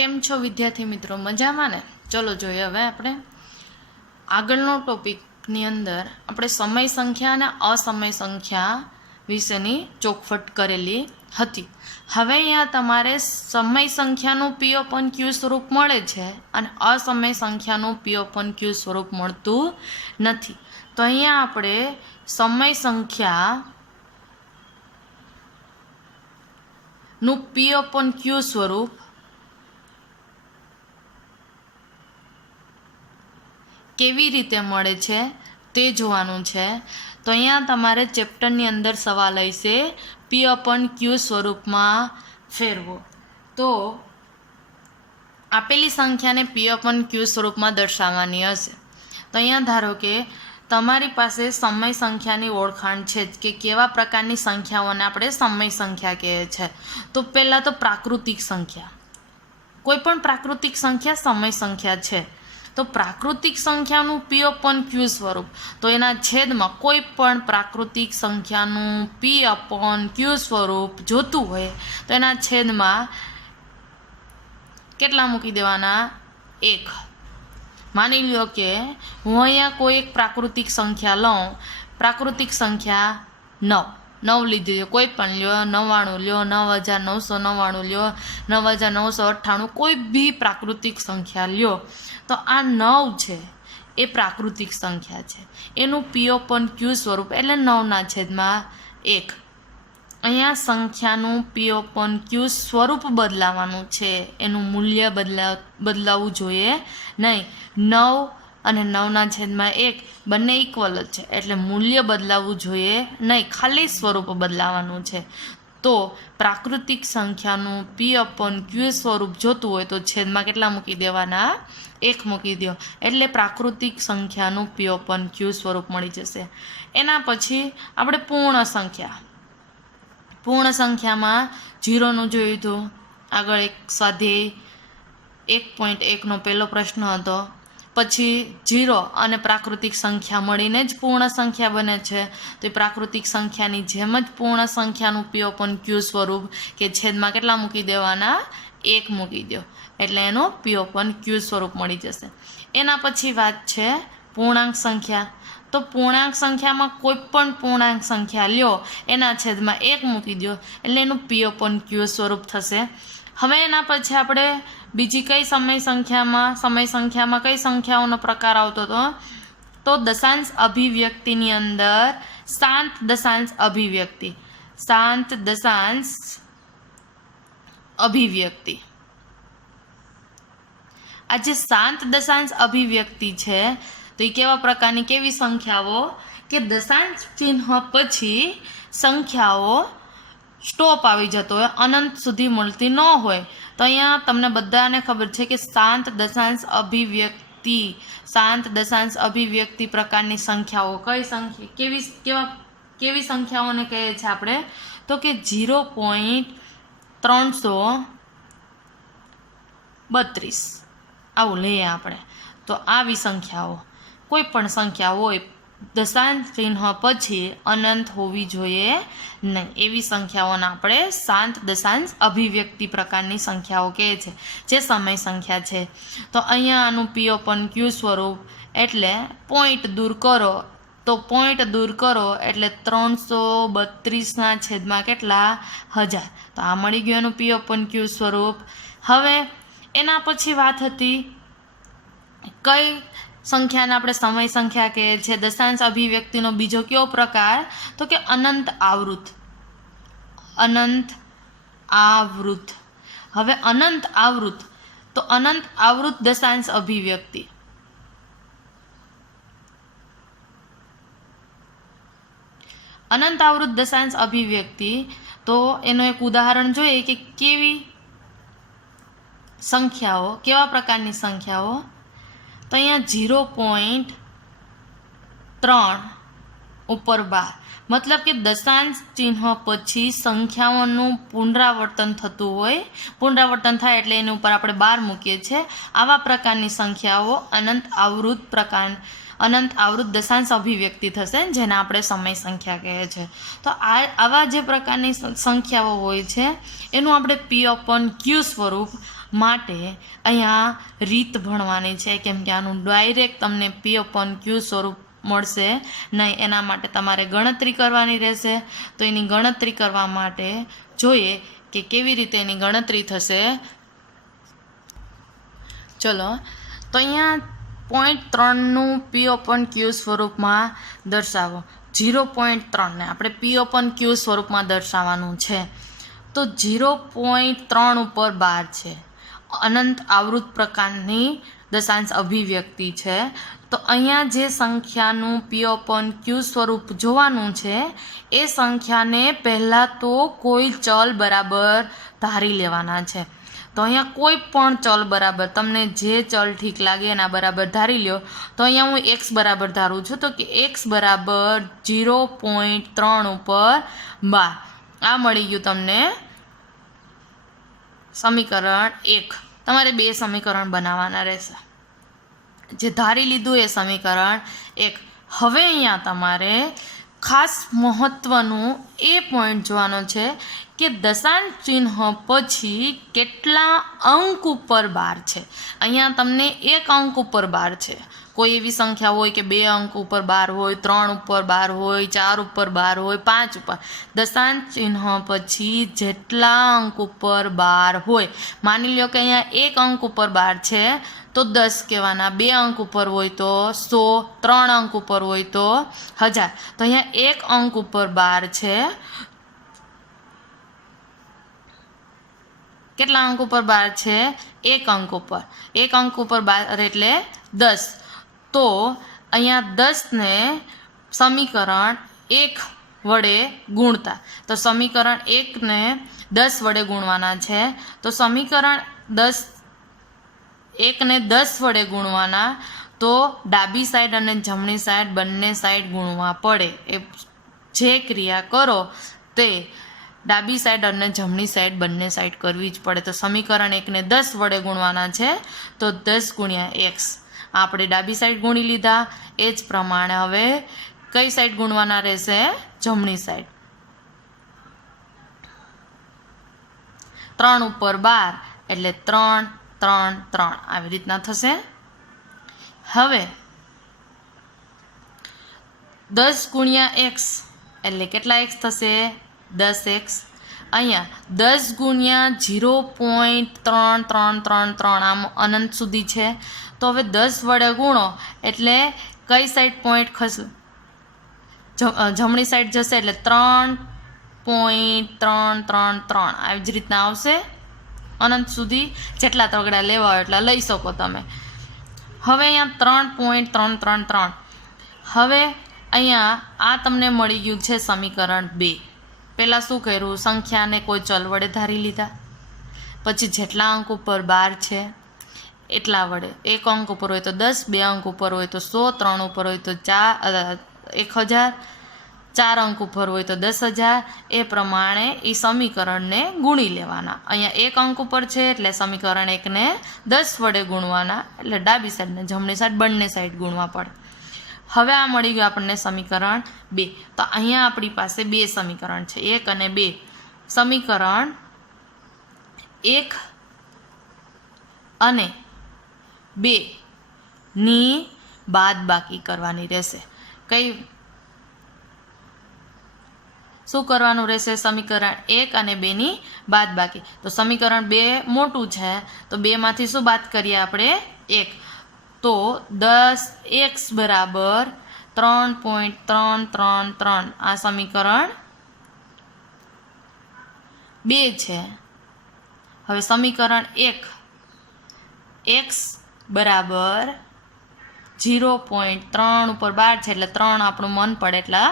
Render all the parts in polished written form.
કેમ છો વિદ્યાર્થી મિત્રો? મજામાં ને? ચલો જોઈએ હવે આપણે આગળનો ટોપિકની અંદર આપણે સમય સંખ્યા અને અસમય સંખ્યા વિશેની ચોખવટ કરેલી હતી. હવે અહીંયા તમારે સમય સંખ્યાનું P/Q સ્વરૂપ મળે છે અને અસમય સંખ્યાનું P/Q સ્વરૂપ મળતું નથી. તો અહીંયા આપણે સમય સંખ્યાનું P/Q સ્વરૂપ કેવી રીતે મળે છે તે જોવાનું છે. તો અહીંયા તમારે ચેપ્ટરની અંદર સવાલ હશે P/Q સ્વરૂપમાં ફેરવો. તો આપેલી સંખ્યાને P/Q સ્વરૂપમાં દર્શાવવાની હશે. તો અહીંયા ધારો કે તમારી પાસે સમય સંખ્યાની ઓળખાણ છે કે કેવા પ્રકારની સંખ્યાઓને આપણે સમય સંખ્યા કહે છે. તો પહેલાં તો પ્રાકૃતિક સંખ્યા, કોઈ પણ પ્રાકૃતિક સંખ્યા સમય સંખ્યા છે. તો પ્રાકૃતિક સંખ્યાનું P/Q સ્વરૂપ, તો એના છેદમાં કોઈ પણ પ્રાકૃતિક સંખ્યાનું P/Q સ્વરૂપ જોતું હોય તો એના છેદમાં કેટલા મૂકી દેવાના? 1. માની લો કે હું અહીંયા કોઈ એક પ્રાકૃતિક સંખ્યા લઉં, પ્રાકૃતિક સંખ્યા 9 લીધી, કોઈ પણ લ્યો, 99 લ્યો, 9999 લ્યો, 9998, કોઈ બી પ્રાકૃતિક સંખ્યા લ્યો. તો આ 9 છે એ પ્રાકૃતિક સંખ્યા છે, એનું P/Q સ્વરૂપ એટલે 9 છેદમાં 1. અહીંયા સંખ્યાનું P/Q સ્વરૂપ બદલાવાનું છે, એનું મૂલ્ય બદલાવવું જોઈએ નહીં. 9 અને 9 છેદમાં 1 બંને ઇક્વલ જ છે એટલે મૂલ્ય બદલાવવું જોઈએ નહીં, ખાલી સ્વરૂપ બદલાવાનું છે. તો પ્રાકૃતિક સંખ્યાનું P/Q સ્વરૂપ જોતું હોય તો છેદમાં કેટલા મૂકી દેવાના? 1 મૂકી દો એટલે પ્રાકૃતિક સંખ્યાનું P/Q સ્વરૂપ મળી જશે. એના પછી આપણે પૂર્ણ સંખ્યામાં 0નું જોયું હતું. આગળ એક સ્વાધ્યાય 1.1નો પહેલો પ્રશ્ન હતો. પછી 0 અને પ્રાકૃતિક સંખ્યા મળીને જ પૂર્ણ સંખ્યા બને છે. તો એ પ્રાકૃતિક સંખ્યાની જેમ જ પૂર્ણ સંખ્યાનું P/Q સ્વરૂપ કે છેદમાં કેટલા મૂકી દેવાના? 1 મૂકી દો એટલે એનું P/Q સ્વરૂપ મળી જશે. એના પછી વાત છે પૂર્ણાંક સંખ્યા. તો પૂર્ણાંક સંખ્યામાં કોઈ પણ પૂર્ણાંક સંખ્યા લ્યો એના છેદમાં 1 મૂકી દો એટલે એનું P/Q સ્વરૂપ થશે. હવે એના પછી આપણે બીજી કઈ સમય સંખ્યામાં કઈ સંખ્યાઓનો પ્રકાર આવતો હતો? તો દશાંશ અભિવ્યક્તિની અંદર શાંત દશાંશ અભિવ્યક્તિ. આ જે શાંત દશાંશ અભિવ્યક્તિ છે તો એ કેવા પ્રકારની, કેવી સંખ્યાઓ કે દશાંશ ચિહ્ન પછી સંખ્યાઓ સ્ટોપ આવી જતો હોય, અનંત સુધી મળતી ન હોય. તો અહીંયા તમને બધાને ખબર છે કે શાંત દશાંશ અભિવ્યક્તિ પ્રકારની સંખ્યાઓ કઈ સંખ્યા, કેવી સંખ્યાઓને કહે છે આપણે? તો કે 0.332 આવું લઈએ આપણે. તો આવી સંખ્યાઓ, કોઈ પણ સંખ્યા હોય દશાંશ ચિહ્ન પછી અનંત હોવી જોઈએ નહીં, એવી સંખ્યાઓને આપણે શાંત દશાંશ અભિવ્યક્તિ પ્રકારની સંખ્યાઓ કહે છે, જે સમય સંખ્યા છે. તો અહીંયા આનું P/Q સ્વરૂપ એટલે પોઈન્ટ દૂર કરો, તો પોઈન્ટ દૂર કરો એટલે 332 છેદમાં કેટલા? 1000. તો આ મળી ગયું એનું P/Q સ્વરૂપ. હવે એના પછી વાત હતી કઈ સંખ્યાને આપણે સમય સંખ્યા કહે છે? દશાંશ અભિવ્યક્તિનો બીજો કયો પ્રકાર? તો કે અનંત આવૃત. હવે અનંત આવૃત, તો અનંત આવૃત દશાંશ અભિવ્યક્તિ. અનંત આવૃત દશાંશ અભિવ્યક્તિ, તો એનું એક ઉદાહરણ જોઈએ કે કેવી સંખ્યાઓ, કેવા પ્રકારની સંખ્યાઓ? તો અહીંયા 0.3 ઉપર 12, મતલબ કે દશાંશ ચિહ્ન પછી સંખ્યાઓનું પુનરાવર્તન થતું હોય, પુનરાવર્તન થાય એટલે એની ઉપર આપણે 12 મૂકીએ છીએ. આવા પ્રકારની સંખ્યાઓ અનંત આવૃત દશાંશ અભિવ્યક્તિ થશે, જેને આપણે સમય સંખ્યા કહે છે. તો આવા જે પ્રકારની સંખ્યાઓ હોય છે એનું આપણે P/Q સ્વરૂપ માટે અહીંયા રીત ભણવાની છે, કેમ કે આનું ડાયરેક્ટ તમને P/Q સ્વરૂપ મળશે નહીં. એના માટે તમારે ગણતરી કરવાની રહેશે. તો એની ગણતરી કરવા માટે જોઈએ કે કેવી રીતે એની ગણતરી થશે. ચલો, તો અહીંયા 0.3નું P/Q સ્વરૂપમાં દર્શાવો. 0.3ને આપણે P/Q સ્વરૂપમાં દર્શાવવાનું છે. તો 0.3 ઉપર 12 છે. અનંત આવૃત પ્રકારની દશાંશ અભિવ્યક્તિ છે. તો અહીંયા જે સંખ્યાનું P/Q સ્વરૂપ જોવાનું છે એ સંખ્યાને પહેલાં તો કોઈ ચલ બરાબર ધારી લેવાના છે. તો અહીંયા કોઈ પણ ચલ બરાબર, તમને જે ચલ ઠીક લાગે એના બરાબર ધારી લ્યો. તો અહીંયા હું x બરાબર ધારું છું. તો કે x બરાબર 0.3 ઉપર 12. આ મળી ગયું તમને સમીકરણ 1. તમારે 2 સમીકરણ બનાવવાના રહેશે. જે ધારી લીધું એ સમીકરણ 1. હવે અહીંયા તમારે ખાસ મહત્વનું એ પોઈન્ટ જોવાનો છે કે દશાંશ ચિહ્ન પછી કેટલા અંક ઉપર 12 છે. અહીંયા તમને 1 અંક ઉપર 12 છે. કોઈ એવી સંખ્યા હોય કે 2 અંક ઉપર 12 હોય, 3 ઉપર 12 હોય, 4 ઉપર 12 હોય, 5 ઉપર. દશાંશ ચિહ્ન પછી જેટલા અંક ઉપર 12 હોય, માની લો કે અહીંયા 1 અંક ઉપર 12 છે તો 10 કહેવાના, 2 અંક ઉપર હોય તો 100, 3 અંક ઉપર હોય તો 1000. તો અહીંયા 1 અંક ઉપર 12 છે. કેટલા અંક ઉપર 12 છે? 1 અંક ઉપર. 1 અંક ઉપર 12 એટલે 10. તો અહીંયા 10ને સમીકરણ 1 વડે ગુણતા, તો સમીકરણ 1ને 10 વડે ગુણવાના છે. તો સમીકરણ 1ને 10 વડે ગુણવાના, તો ડાબી સાઈડ અને જમણી સાઈડ બંને સાઈડ ગુણવા પડે. એ જે ક્રિયા કરો તે ડાબી સાઈડ અને જમણી સાઈડ બંને સાઈડ કરવી જ પડે. તો સમીકરણ 1ને 10 વડે ગુણવાના છે. તો 10 ગુણ્યા x આપણે ડાબી સાઈડ ગુણી લીધા. એ જ પ્રમાણે હવે કઈ સાઈડ ગુણવાના રહેશે? જમણી સાઈડ. 3 ઉપર 12 એટલે 3, 3, 3 આવી રીતના થશે. હવે 10 ગુણ્યા x એટલે કેટલા x થશે? 10x. અહીંયા 10 ગુણ્યા 0.3333 આમ અનંત સુધી છે. તો હવે 10 વડે ગુણો એટલે કઈ સાઈડ પોઈન્ટ ખસે? જમણી સાઈડ જશે એટલે 3.333 આવી જ રીતના આવશે અનંત સુધી. જેટલા તગડા લેવા હોય એટલા લઈ શકો તમે. હવે અહીંયા 3.333. હવે અહીંયા આ તમને મળી ગયું છે સમીકરણ 2. પહેલાં શું કર્યું? સંખ્યાને કોઈ ચલ વડે ધારી લીધા. પછી જેટલા અંક ઉપર 12 છે એટલા વડે, 1 અંક ઉપર હોય તો 10, 2 અંક ઉપર હોય તો 100, 3 ઉપર હોય તો 1000, 4 અંક ઉપર હોય તો 10,000. એ પ્રમાણે એ સમીકરણને ગુણી લેવાના. અહીંયા 1 અંક ઉપર છે એટલે સમીકરણ 1ને 10 વડે ગુણવાના, એટલે ડાબી સાઈડ ને જમણી સાઈડ બંને સાઈડ ગુણવા પડે. હવે આ મળી ગયું આપણને સમીકરણ 2. તો અહીંયા આપણી પાસે 2 સમીકરણ છે, 1 અને 2. સમીકરણ 1 અને 2ની બાદબાકી કરવાની રહેશે. શું કરવાનું રહેશે? સમીકરણ 1 અને 2ની બાદબાકી. તો સમીકરણ 2 મોટું છે તો 2માંથી શું બાદ કરીએ આપણે? 1. તો 10x બરાબર 3.333. આ સમીકરણ 2 છે. હવે સમીકરણ 1, x બરાબર 0.3 ઉપર 12 છે એટલે 3 આપણું મન પડે એટલા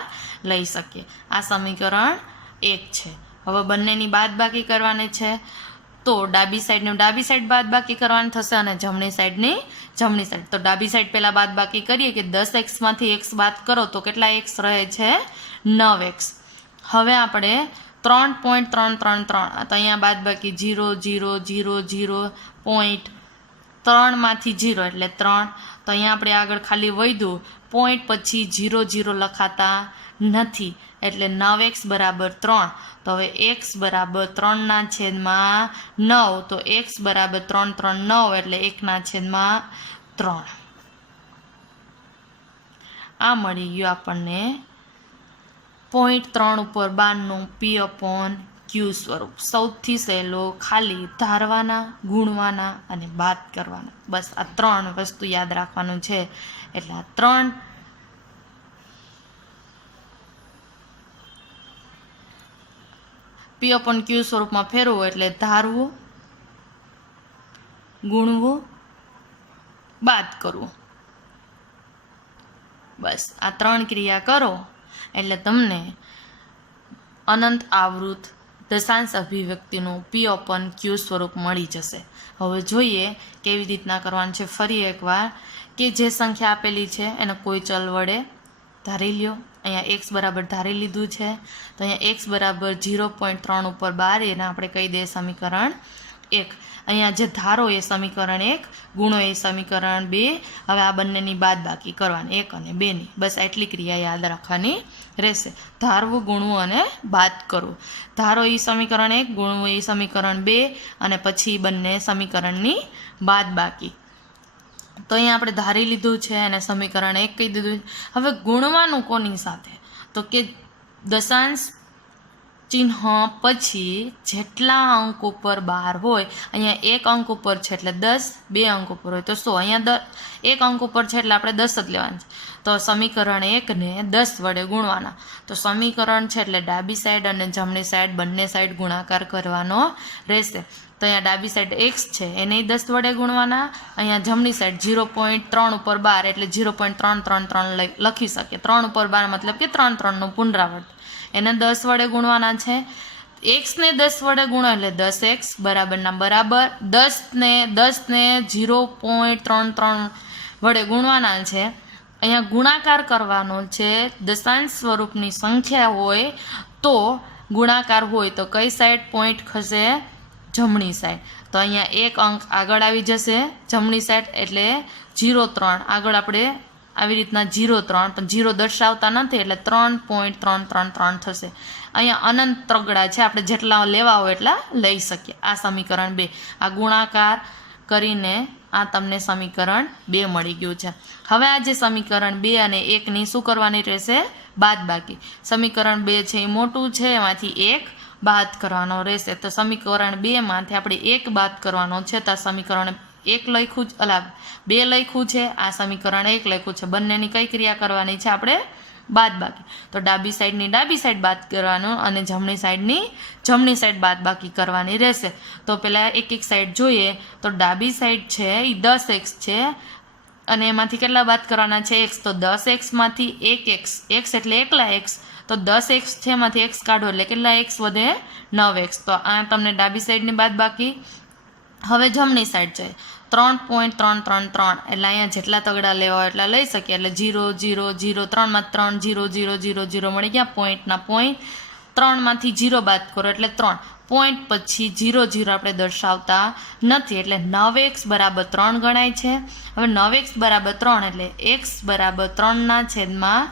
લઈ શકીએ. આ સમીકરણ 1 છે. હવે બંનેની બાદબાકી કરવાની છે. તો ડાબી સાઈડની ડાબી સાઈડ બાદબાકી કરવાની થશે અને જમણી સાઈડની જમણી સાઈડ. તો ડાબી સાઈડ પહેલાં બાદબાકી કરીએ કે 10xમાંથી x બાદ કરો તો કેટલા x રહે છે? 9x. હવે આપણે 3.333, તો અહીંયા બાદબાકી 0, 0, 0, 0.333 3માંથી 0 એટલે 3. તો અહીંયા આપણે આગળ ખાલી વધ્યું પોઈન્ટ પછી 0 0 લખાતા નથી એટલે 9x બરાબર 3. તો હવે x બરાબર 3ના છેદમાં 9. તો x બરાબર 3 3 9 એટલે 1ના છેદમાં 3. આ મળી ગયું આપણને 0.3 ઉપર 12નું p/q સ્વરૂપ. સૌથી સહેલો ખાલી ધારવાના, ગુણવાના અને બાદ કરવાના, બસ આ 3 વસ્તુ યાદ રાખવાનું છે. એટલે આ 3 p/q સ્વરૂપમાં ફેરવવું એટલે ધારવું, ગુણવું, બાદ કરવું. બસ આ 3 ક્રિયા કરો એટલે તમને અનંત આવૃત દશાંશ અભિવ્યક્તિનું p/q સ્વરૂપ મળી જશે. હવે જોઈએ કેવી રીતના કરવાનું છે. ફરી એકવાર કે જે સંખ્યા આપેલી છે એને કોઈ ચલ વડે ધારી લ્યો. અહીંયા x બરાબર ધારી લીધું છે. તો અહીંયા x બરાબર 0.3 ઉપર 12 એને આપણે કહી દઈએ સમીકરણ 1. અહીંયા જે ધારો એ સમીકરણ 1, ગુણો એ સમીકરણ 2. હવે આ બંનેની બાદ બાકી કરવાની 1 અને 2ની. બસ આટલી ક્રિયા યાદ રાખવાની રહેશે. ધારવું, ગુણવું અને બાદ કરવું. ધારો એ સમીકરણ 1, ગુણવું એ સમીકરણ 2 અને પછી બંને સમીકરણની બાદ બાકી. તો અહીંયા આપણે ધારી લીધું છે અને સમીકરણ 1 કહી દીધું. હવે ગુણવાનું કોની સાથે? તો કે દશાંશ ચિહ્ન પછી જેટલા અંક ઉપર 12 હોય, અહીંયા 1 અંક ઉપર છે એટલે 10, 2 અંક ઉપર હોય તો 100. અહીંયા 1 અંક ઉપર છે એટલે આપણે 10 જ લેવાનું છે. તો સમીકરણ 1ને 10 વડે ગુણવાના. તો સમીકરણ છે એટલે ડાબી સાઈડ અને જમણી સાઈડ બંને સાઈડ ગુણાકાર કરવાનો રહેશે. તો અહીંયા ડાબી સાઈડ x છે એને 10 વડે ગુણવાના. અહીંયા જમણી સાઈડ 0.3 ઉપર 12 એટલે 0.333 લખી શકીએ. 3 ઉપર 12 મતલબ કે 3 3નું પુનરાવર્ત. એને 10 વડે ગુણવાના છે. x ને 10 વડે ગુણો એટલે 10x બરાબરના બરાબર. 10ને 0.33 વડે ગુણવાના છે. અહીંયા ગુણાકાર કરવાનો છે. દશાંશ સ્વરૂપની સંખ્યા હોય તો ગુણાકાર હોય તો કઈ સાઈડ પોઈન્ટ ખસે? જમણી સાઈડ. તો અહીંયા 1 અંક આગળ આવી જશે જમણી સાઈડ એટલે 0.3. આગળ આપણે આવી રીતના 0.3 પણ 0 દર્શાવતા નથી એટલે 3.333 થશે. અહીંયા અનંત ત્રગડા છે, આપણે જેટલા લેવા હોય એટલા લઈ શકીએ. આ સમીકરણ 2. આ ગુણાકાર કરીને આ તમને સમીકરણ 2 મળી ગયું છે. હવે આ જે સમીકરણ 2 અને 1ની શું કરવાની રહેશે? બાદ બાકી. સમીકરણ 2 છે એ મોટું છે, એમાંથી 1 બાદ કરવાનો રહેશે. તો સમીકરણ 2 માંથી આપણે 1 બાદ કરવાનો છે. તો સમીકરણ 1 લખ્યું જ 2 લખ્યું છે, આ સમીકરણ 1 લખ્યું છે. બંનેની કઈ ક્રિયા કરવાની છે? આપણે બાદ બાકી. તો ડાબી સાઈડની ડાબી સાઈડ બાદ કરવાનું અને જમણી સાઈડની જમણી સાઈડ બાદ બાકી કરવાની રહેશે. તો પહેલાં એક સાઈડ જોઈએ. તો ડાબી સાઈડ છે એ 10x છે અને એમાંથી કેટલા બાદ કરવાના છે? x. તો 10x માંથી 1x, x એટલે એકલા x. તો 10x છે એમાંથી x કાઢો એટલે કેટલા x વધે? 9x. તો આ તમને ડાબી સાઈડની બાદ બાકી. હવે જમણી સાઈડ છે 3.333 એટલે અહીંયા જેટલા તગડા લેવા હોય એટલા લઈ શકીએ. એટલે 0 0 0 3 માં 3 0 0 0 0 મળી ગયા. પોઈન્ટના પોઈન્ટ 3માંથી 0 બાદ કરો એટલે 3. પોઈન્ટ પછી 0 0 આપણે દર્શાવતા નથી એટલે 9x બરાબર 3 ગણાય છે. હવે 9x બરાબર 3 એટલે x બરાબર 3ના છેદમાં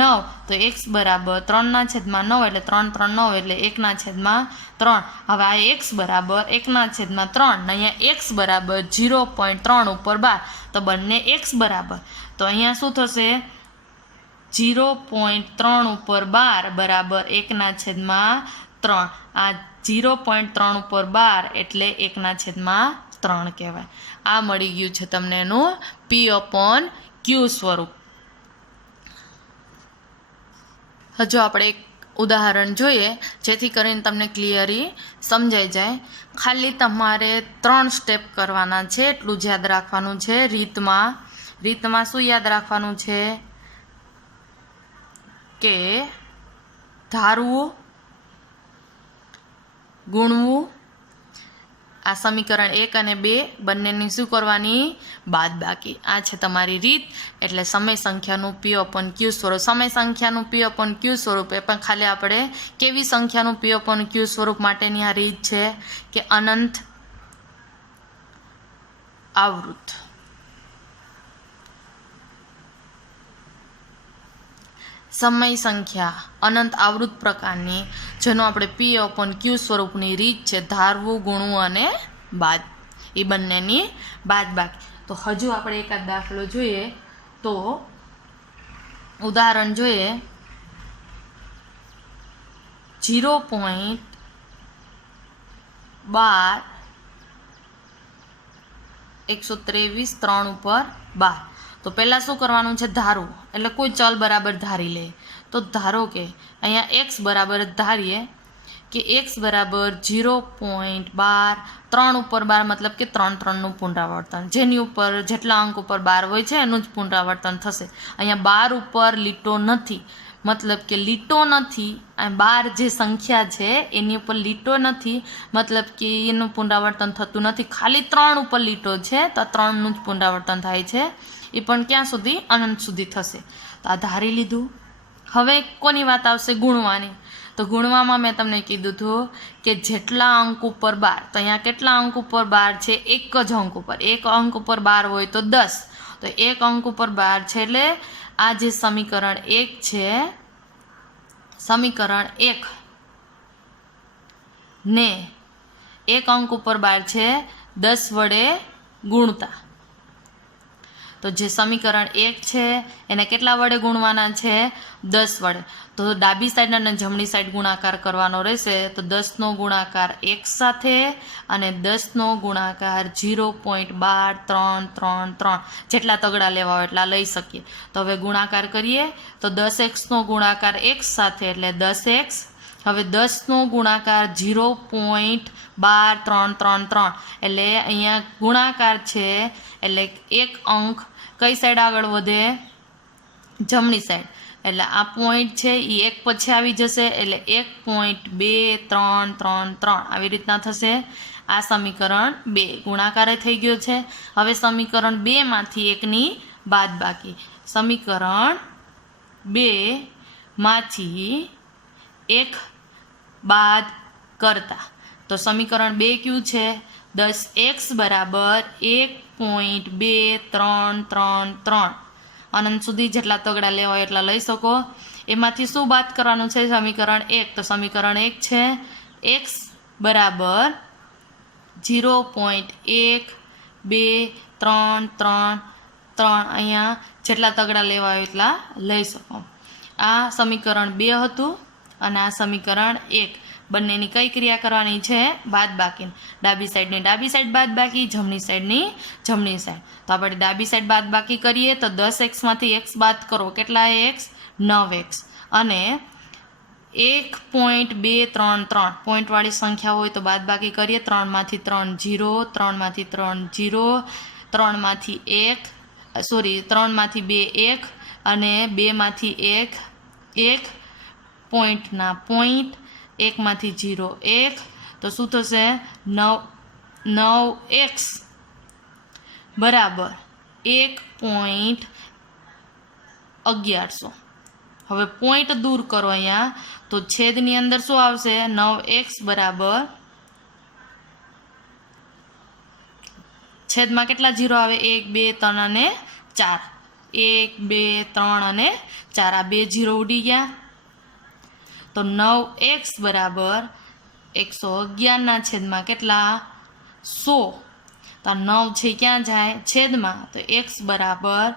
9. તો x બરાબર 3ના છેદમાં 9 એટલે 3 3 9 એટલે 1ના છેદમાં 3. હવે આ x બરાબર 1ના છેદમાં 3 ને અહીંયા x બરાબર 0.3 ઉપર 12. તો બંને x બરાબર. તો અહીંયા શું થશે? 0.3 ઉપર 12 બરાબર 1ના છેદમાં 3. આ 0.3 ઉપર 12 એટલે 1ના છેદમાં 3 કહેવાય. આ મળી ગયું છે તમને એનું p/q સ્વરૂપ. હજુ આપણે એક ઉદાહરણ જોઈએ જેથી કરીને તમને ક્લિયરી સમજાઈ જાય. ખાલી તમારે 3 સ્ટેપ કરવાના છે એટલું જ યાદ રાખવાનું છે. રીતમાં શું યાદ રાખવાનું છે? કે ધારવું, ગુણવું, આ સમીકરણ 1 અને 2 બંનેની શું કરવાની? બાદ બાકી. આ છે તમારી રીત. એટલે સમય સંખ્યાનું p/q સ્વરૂપ. સમય સંખ્યાનું p/q સ્વરૂપ એ પણ ખાલી આપણે કેવી સંખ્યાનું p/q સ્વરૂપ માટેની આ રીત છે કે અનંત આવૃત. સમય સંખ્યા અનંત આવૃત પ્રકારની, જેનો આપણે P/Q સ્વરૂપની રીત છે ધારવું, ગુણવું અને બાદ, એ બંનેની બાદબાકી. તો હજુ આપણે એકાદ દાખલો જોઈએ. તો ઉદાહરણ જોઈએ. 0.12 123 3 ઉપર 12. તો પહેલાં શું કરવાનું છે? ધારવું, એટલે કોઈ ચલ બરાબર ધારી લે. તો ધારો કે અહીંયા x બરાબર ધારીએ કે x બરાબર 0.12 3 ઉપર 12, મતલબ કે 3 3નું પુનરાવર્તન, જેની ઉપર જેટલા અંક ઉપર 12 હોય છે એનું જ પુનરાવર્તન થશે. અહીંયા 12 ઉપર લીટો નથી, મતલબ કે લીટો નથી. 12 જે સંખ્યા છે એની ઉપર લીટો નથી, મતલબ કે એનું પુનરાવર્તન થતું નથી. ખાલી 3 ઉપર લીટો છે, તો 3નું જ પુનરાવર્તન થાય છે. એ પણ ક્યાં સુધી? અનંત સુધી થશે. તો આ ધારી લીધું. હવે કોની વાત આવશે? ગુણવાની. તો ગુણવામાં મેં તમને કીધું હતું કે જેટલા અંક ઉપર 12, તો અહીંયા કેટલા અંક ઉપર 12 છે? એક જ અંક ઉપર. એક અંક ઉપર 12 હોય તો 10. તો એક અંક ઉપર 12 છે, એટલે આ જે સમીકરણ 1 છે, સમીકરણ 1 ને એક અંક ઉપર 12 છે 10 વડે ગુણતા. તો જે સમીકરણ 1 છે એને કેટલા વડે ગુણવાના છે? 10 વડે. તો ડાબી સાઈડ અને જમણી સાઈડ ગુણાકાર કરવાનો રહેશે. તો 10નો ગુણાકાર 1 સાથે અને 10નો ગુણાકાર 0.12333, જેટલા તગડા લેવા હોય એટલા લઈ શકીએ. તો હવે ગુણાકાર કરીએ. તો 10x નો ગુણાકાર 1 સાથે એટલે 10x. હવે 10નો ગુણાકાર 0.12333, એટલે અહીંયા ગુણાકાર છે એટલે એક અંક કઈ સાઈડ આગળ વધે? જમણી સાઈડ. એટલે આ પોઈન્ટ છે એ 1 પછી આવી જશે, એટલે 1.2333 આવી રીતના થશે. આ સમીકરણ 2 ગુણાકારે થઈ ગયો છે. હવે સમીકરણ 2 માંથી 1ની બાદબાકી. સમીકરણ 2 માંથી 1 બાદ કરતા. તો સમીકરણ 2 કયું છે? 10x બરાબર 1.2333. અનંત સુધી જેટલા તગડા લેવા હોય એટલા લઈ શકો. એમાંથી શું બાદ કરવાનું છે? સમીકરણ 1. તો સમીકરણ 1 છે x બરાબર 0.1233. અહીંયા જેટલા તગડા લેવા હોય એટલા લઈ શકો. આ સમીકરણ 2 હતું અને આ સમીકરણ 1. બંનેની કઈ ક્રિયા કરવાની છે? બાદબાકી. ડાબી સાઈડની ડાબી સાઈડ બાદબાકી, જમણી સાઈડની જમણી સાઈડ. તો આપણે ડાબી સાઈડ બાદબાકી કરીએ તો 10x માંથી x બાદ કરો. કેટલા x? 9x. અને 1.233 પોઈન્ટવાળી સંખ્યા હોય તો બાદબાકી કરીએ. 3 માંથી 3 0, 3 માંથી 3 0, 3 માંથી 1 સોરી 3 માંથી 2 1 અને 2 માંથી 1 1 પોઈન્ટના પોઈન્ટ, 1 માંથી 0 1. તો શું થશે? 9x બરાબર 1.1100. હવે પોઈન્ટ દૂર કરો અહીંયા, તો છેદની અંદર શું આવશે? 9x બરાબર છેદમાં કેટલા 0 આવે? 1 2 3 અને 4. 1 2 3 અને 4. આ 2 0 ઉડી ગયા. તો 9x બરાબર 111 ના છેદમાં કેટલા? 100. તો 9 છે ક્યાં જાય? છેદમાં. તો x બરાબર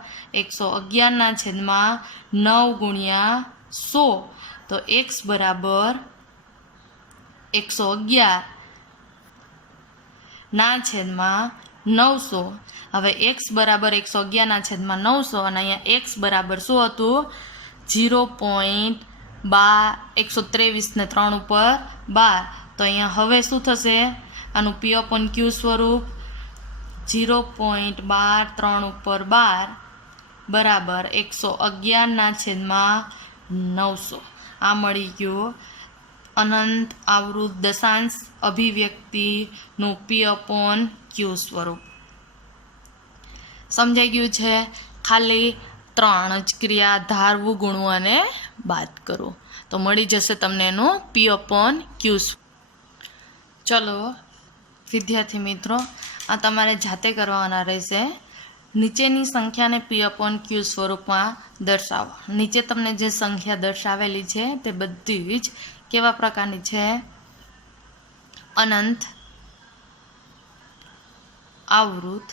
111 ના છેદમાં 9 ગુણ્યા 100. તો x બરાબર 111 ના છેદમાં 900. હવે x બરાબર 111 ના છેદમાં 900 અને અહીંયા x બરાબર શું હતું? 123 ને 3 ઉપર 12. તો અહીંયા હવે શું થશે? આનું P/Q સ્વરૂપ 0.12 3 ઉપર 12 બરાબર 111 ના છેદમાં 900. આ મળી ગયું અનંત આવૃત દશાંશ અભિવ્યક્તિનું P/Q સ્વરૂપ. સમજાઈ ગયું છે? ખાલી 3 જ ક્રિયા, ધારવું, ગુણવું અને બાદ કરવું. તો મળી જશે તમને એનું P/Q. ચલો વિદ્યાર્થી મિત્રો, આ તમારે જાતે કરવાના રહેશે. નીચેની સંખ્યાને P/Q સ્વરૂપમાં દર્શાવો. નીચે તમને જે સંખ્યા દર્શાવેલી છે તે બધી જ કેવા પ્રકારની છે? અનંત, આવૃત,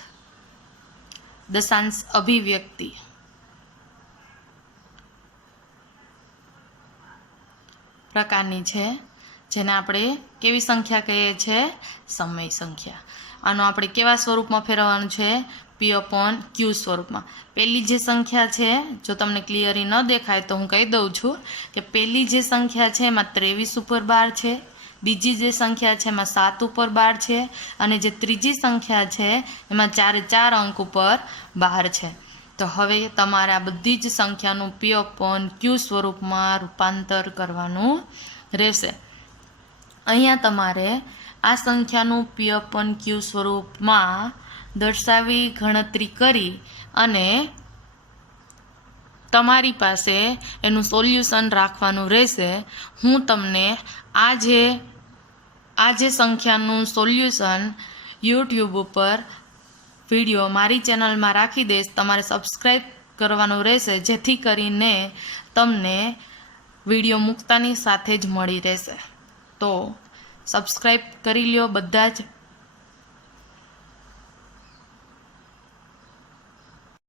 દશાંશ અભિવ્યક્તિ, પ્રકારની છે, જેને આપણે કેવી સંખ્યા કહીએ છીએ? સમય સંખ્યા. આનો આપણે કેવા સ્વરૂપમાં ફેરવવાનું છે? P/Q સ્વરૂપમાં. પહેલી જે સંખ્યા છે, જો તમને ક્લિયરી ન દેખાય તો હું કહી દઉં છું કે પહેલી જે સંખ્યા છે એમાં 23 ઉપર 12 છે, બીજી જે સંખ્યા છે એમાં 7 ઉપર 12 છે, અને જે ત્રીજી સંખ્યા છે એમાં 4 અંક ઉપર 12 છે. તો હવે તમારે આ બધી જ સંખ્યાનું P/Q સ્વરૂપમાં રૂપાંતર કરવાનું રહેશે. અહીંયા તમારે આ સંખ્યાનું P/Q સ્વરૂપમાં દર્શાવી ગણતરી કરી અને તમારી પાસે એનું સોલ્યુશન રાખવાનું રહેશે. હું તમને આ જે સંખ્યાનું સોલ્યુશન યુટ્યુબ ઉપર વિડીયો મારી ચેનલમાં રાખી દઈશ. તમારે સબસ્ક્રાઈબ કરવાનું રહેશે, જેથી કરીને તમને વિડીયો મૂકતાની સાથે જ મળી રહેશે. તો સબસ્ક્રાઈબ કરી લ્યો બધા જ.